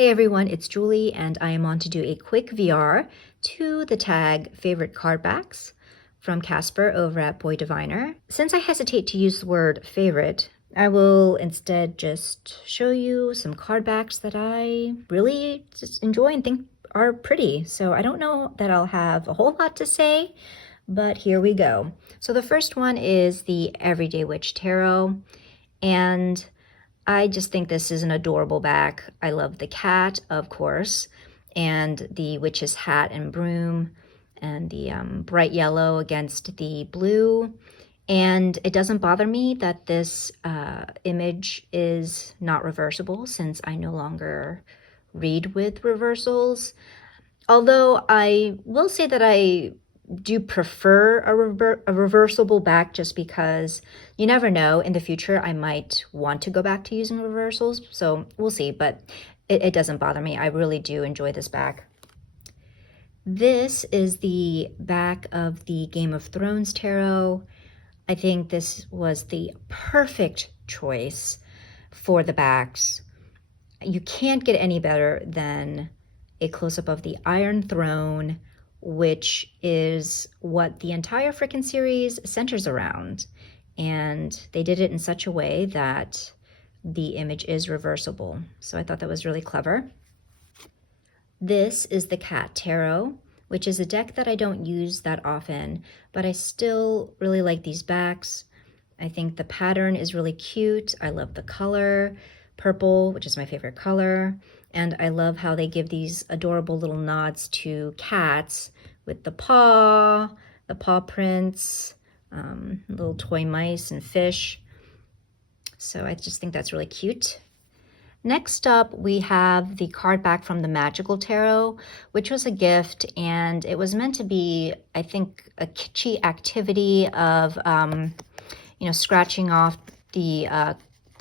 Hey everyone, it's Julie and I am on to do a quick VR to the tag favorite card backs from Casper over at BoyDiviner. Since I hesitate to use the word favorite, I will instead just show you some card backs that I really just enjoy and think are pretty. So I don't know that I'll have a whole lot to say, but here we go. So the first one is the Everyday Witch Tarot, and I just think this is an adorable back. I love the cat, of course, and the witch's hat and broom, and the bright yellow against the blue. And it doesn't bother me that this image is not reversible, since I no longer read with reversals. Although I will say that I do prefer a reversible back, just because you never know, in the future I might want to go back to using reversals, so we'll see, but it doesn't bother me. I really do enjoy this back. This is the back of the Game of Thrones tarot. I think this was the perfect choice for the backs. You can't get any better than a close-up of the Iron Throne, which is what the entire frickin' series centers around. And they did it in such a way that the image is reversible. So I thought that was really clever. This is the Cat Tarot, which is a deck that I don't use that often, but I still really like these backs. I think the pattern is really cute. I love the color, purple, which is my favorite color. And I love how they give these adorable little nods to cats with the paw prints, little toy mice and fish. So I just think that's really cute. Next up, we have the card back from the Magical Tarot, which was a gift, and it was meant to be, I think, a kitschy activity of, scratching off the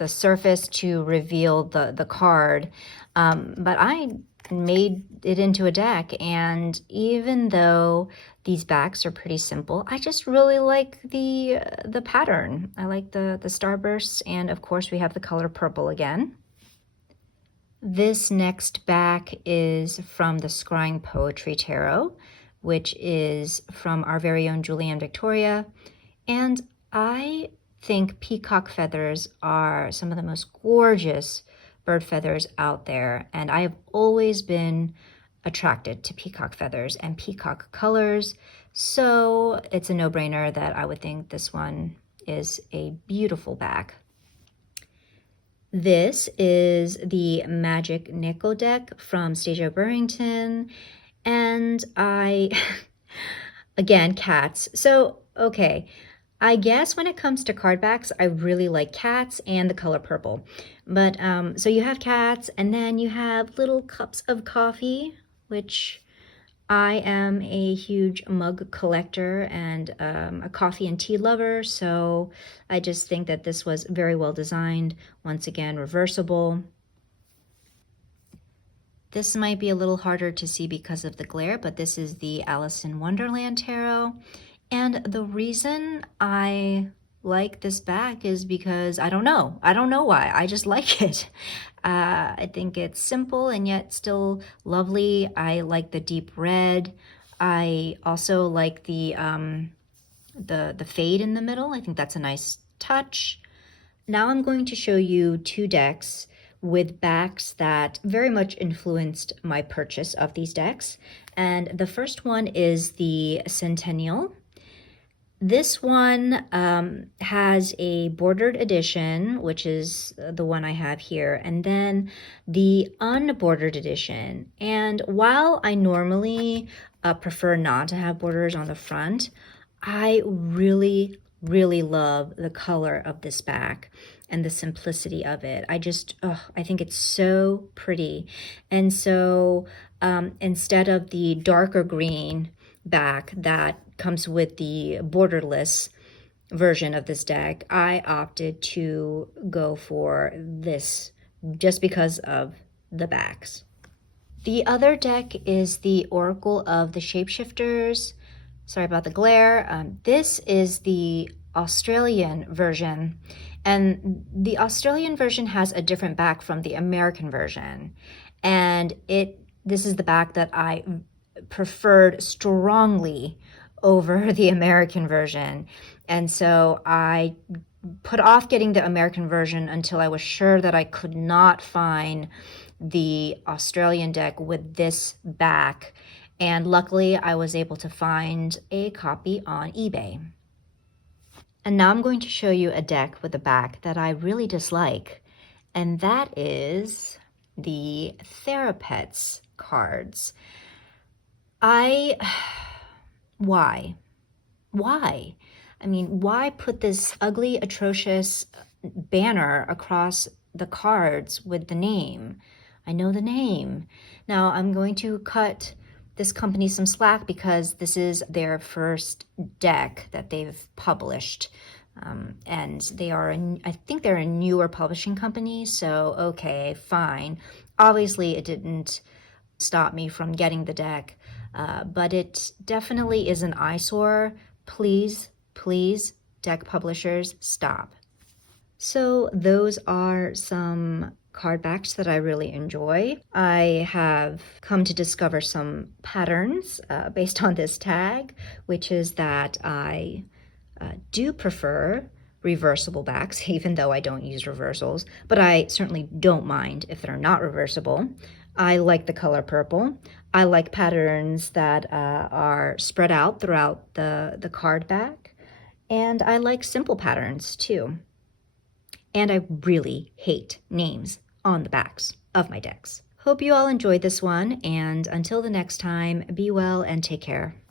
surface to reveal the card. But I made it into a deck, and even though these backs are pretty simple, I just really like the pattern. I like the starbursts, and of course we have the color purple again. This next back is from the Scrying Poetry Tarot, which is from our very own Julianne Victoria, and I think peacock feathers are some of the most gorgeous bird feathers out there, and I have always been attracted to peacock feathers and peacock colors, so it's a no-brainer that I would think this one is a beautiful back. This is the Magic Nickel deck from Stasia Burrington, and again, cats. So, okay, I guess when it comes to card backs, I really like cats and the color purple. But, so you have cats, and then you have little cups of coffee, which I am a huge mug collector and a coffee and tea lover, so I just think that this was very well designed. Once again, reversible. This might be a little harder to see because of the glare, but this is the Allison Wonderland Tarot. And the reason I like this back is because I don't know why. I just like it. I think it's simple and yet still lovely. I like the deep red. I also like the fade in the middle. I think that's a nice touch. Now I'm going to show you two decks with backs that very much influenced my purchase of these decks. And the first one is the Centennial. This one has a bordered edition, which is the one I have here, and then the unbordered edition. And while I normally prefer not to have borders on the front, I really love the color of this back and the simplicity of it. I think it's so pretty. And so instead of the darker green back that comes with the borderless version of this deck, I opted to go for this just because of the backs. The other deck is the Oracle of the Shapeshifters. Sorry about the glare. This is the Australian version, and the Australian version has a different back from the American version. And this is the back that I preferred strongly over the American version. And so I put off getting the American version until I was sure that I could not find the Australian deck with this back. And luckily, I was able to find a copy on eBay. And now I'm going to show you a deck with a back that I really dislike, and that is the Therapets cards. Why? Why? I mean, why put this ugly, atrocious banner across the cards with the name? I know the name. Now, I'm going to cut this company some slack because this is their first deck that they've published. And I think they're a newer publishing company, so okay, fine. Obviously, it didn't stop me from getting the deck, but it definitely is an eyesore. Please, please, deck publishers, stop. So those are some card backs that I really enjoy. I have come to discover some patterns based on this tag, which is that I do prefer reversible backs, even though I don't use reversals, but I certainly don't mind if they're not reversible. I like the color purple. I like patterns that are spread out throughout the card back, and I like simple patterns too. And I really hate names on the backs of my decks. Hope you all enjoyed this one, and until the next time, be well and take care.